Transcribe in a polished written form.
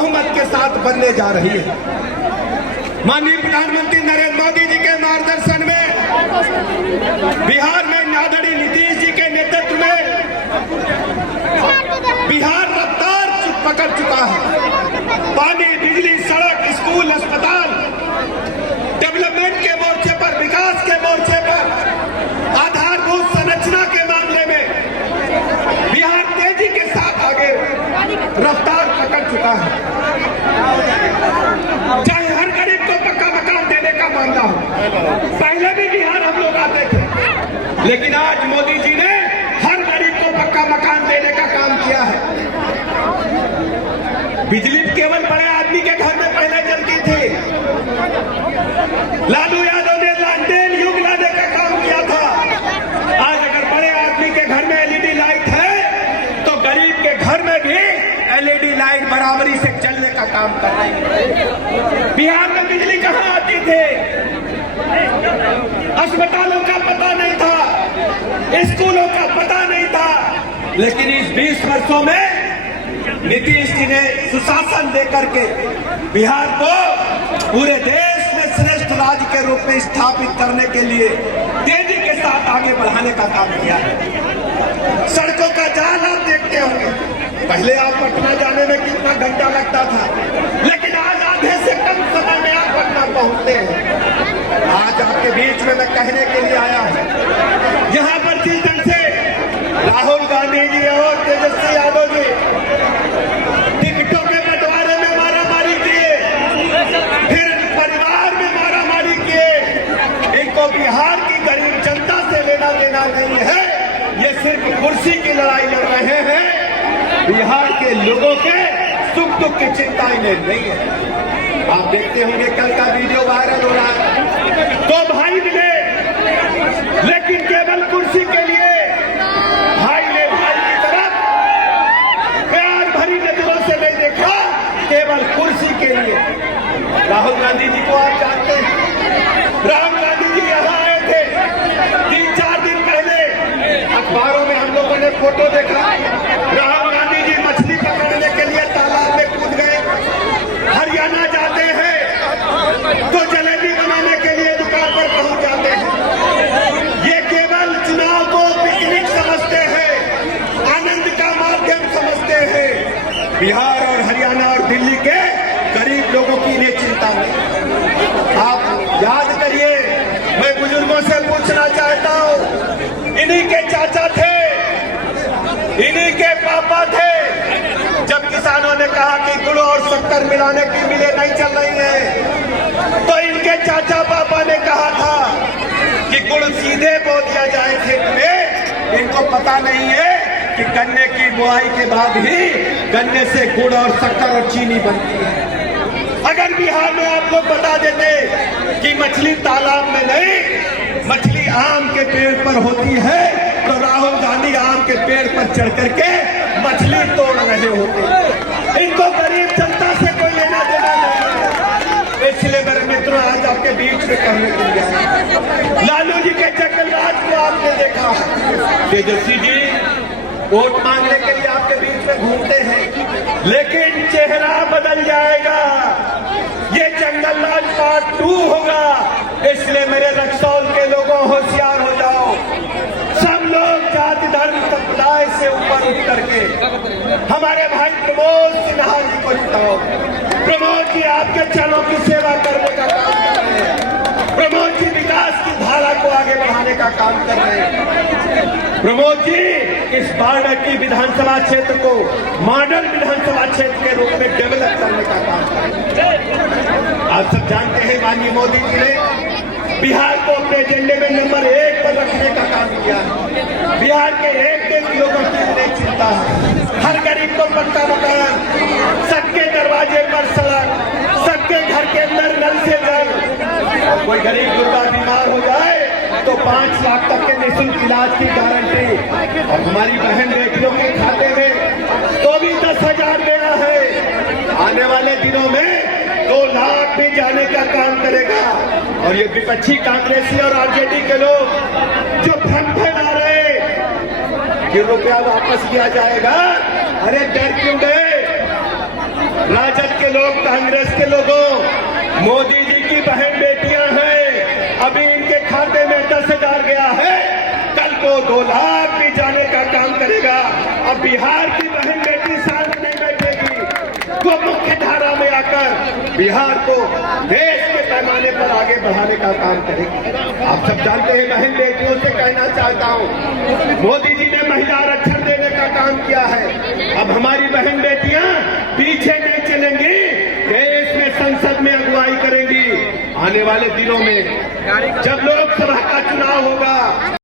बहुमत के साथ बनने जा रही है। माननीय प्रधानमंत्री नरेंद्र मोदी जी के मार्गदर्शन में बिहार में आदरणीय नीतीश जी के नेतृत्व में बिहार रफ्तार पकड़ चुका है। पानी, बिजली, सड़क, स्कूल, अस्पताल, डेवलपमेंट के मोर्चे पर, विकास के मोर्चे पर, आधारभूत संरचना के मामले में बिहार तेजी के साथ आगे रफ्तार पकड़ चुका है। चाहे हर गरीब को पक्का मकान देने का मामला हो, पहले भी बिहार हम लोग आते थे, लेकिन आज मोदी जी ने हर गरीब को पक्का मकान देने का काम किया है। बिजली केवल बड़े आदमी के घर में पहले जलती थी, लालू यादव ने लालटेन युग लाने का काम किया था। आज अगर बड़े आदमी के घर में एलईडी लाइट है तो गरीब के घर में भी एलईडी लाइट बराबरी से जलने का काम कर रही है। बिहार में बिजली कहां आती थी, अस्पतालों का पता नहीं था, स्कूलों का पता नहीं था, लेकिन इस 20 वर्षों में नीतीश जी ने सुशासन देकर के बिहार को पूरे देश में श्रेष्ठ राज्य के रूप में स्थापित करने के लिए तेजी के साथ आगे बढ़ाने का काम किया है। सड़कों का जाल आप देखते होंगे, पहले आप पटना जाने में कितना घंटा लगता था, लेकिन आज आधे से कम समय में आप पटना पहुंचते हैं। आज आपके बीच में मैं कहने के लिए आया हूं, यहाँ पर जिस ढंग से राहुल गांधी जी और तेजस्वी यादव जी टिकटों के बंटवारे में मारामारी किए, फिर परिवार में मारामारी किए, इनको बिहार की गरीब जनता से लेना देना नहीं है। ये सिर्फ कुर्सी की लड़ाई लड़ रहे हैं, बिहार के लोगों के सुख दुख की चिंता इन्हें नहीं है। आप देखते होंगे कल का वीडियो वायरल हो रहा है, दो भाई मिले लेकिन केवल कुर्सी के लिए भाई ने भाई की तरफ प्यार भरी नजरों से नहीं देखा, केवल कुर्सी के लिए। राहुल गांधी जी को आप जानते हैं, राहुल गांधी जी यहाँ आए थे 3-4 दिन पहले, अखबारों में हम लोगों ने फोटो देखा, राहुल गांधी जी मछली पकड़ने के लिए तालाब में कूद गए। हरियाणा जाते हैं तो जलेबी बनाने के लिए दुकान पर पहुंच जाते हैं। ये केवल चुनाव को पिकनिक समझते हैं, आनंद का माध्यम समझते हैं। बिहार और हरियाणा और दिल्ली के गरीब लोगों की इन्हें चिंता नहीं। आप याद करिए, मैं बुजुर्गों से पूछना चाहता हूं, इन्हीं के चाचा थे, इन्हीं के पापा थे, जब किसानों ने कहा कि गुड़ और शक्कर मिलाने की मिलें नहीं चल रही है, तो इनके चाचा पापा ने कहा था कि गुड़ सीधे बो दिया जाए खेत में। इनको पता नहीं है कि गन्ने की बुआई के बाद ही गन्ने से गुड़ और शक्कर और चीनी बनती है। अगर बिहार में आप लोग बता देते कि मछली तालाब में नहीं, मछली आम के पेड़ पर होती है, तो राहुल गांधी आम के पेड़ पर चढ़ करके मछली तोड़ रहे होते। इनको गरीब जनता से कोई लेना देना नहीं। इसलिए मेरे मित्रों, आज आपके बीच में कहने के लिए आया, लालू जी के जंगलराज को आपने देखा, तेजस्वी जी वोट मांगने के लिए आपके बीच में घूमते हैं, लेकिन चेहरा बदल जाएगा। ये जंगलराज पार्ट 2 होगा। इसलिए मेरे रक्सौल के लोगों होशियार हो जाओ। सब लोग जाति धर्म संप्रदाय से ऊपर उठ करके हमारे भाई प्रमोद सिन्हा जी को जिताओ। प्रमोद जी आपके चरणों की सेवा करने का काम कर रहे हैं। प्रमोद जी विकास की धारा को आगे बढ़ाने का काम कर रहे हैं। प्रमोद जी इस बारडर की विधानसभा क्षेत्र को मॉडल विधानसभा क्षेत्र के रूप में डेवलप करने का काम कर रहे हैं। आप सब जानते हैं, माननीय मोदी जी ने बिहार को अपने एजेंडे में नंबर 1 पर रखने का काम किया है। बिहार के एक लोगों की नहीं चिंता है। हर गरीब को पक्का मकान, सबके दरवाजे पर सड़क, सबके घर के अंदर नल से जल। कोई गरीब गुरबा बीमार हो जाए तो 5 लाख तक के निःशुल्क इलाज की गारंटी, और हमारी बहन बेटियों के खाते में तो भी 10,000 देना है। आने वाले दिनों में 2 लाख भी जाने का काम करेगा। और ये विपक्षी कांग्रेसी और आरजेडी के लोग जो भ्रम फैला रहे कि रुपया वापस किया जाएगा, अरे डर क्यों गए? राजद के लोग, कांग्रेस के लोगों, मोदी जी की बहन बेटियां हैं, अभी इनके खाते में 10,000 गया है, कल को 2 लाख भी जाने का काम करेगा। अब बिहार की बहन बेटी सामने नहीं बैठेगी, वो मुख्य धारा में आकर बिहार को देश के पैमाने पर आगे बढ़ाने का काम करेगी। आप सब जानते हैं, बहन बेटियों से कहना चाहता हूं, मोदी जी ने महिला आरक्षण देने का काम किया है। अब हमारी बहन बेटियां पीछे नहीं चलेंगी, देश में संसद में अगुवाई करेंगी। आने वाले दिनों में जब लोकसभा का चुनाव होगा,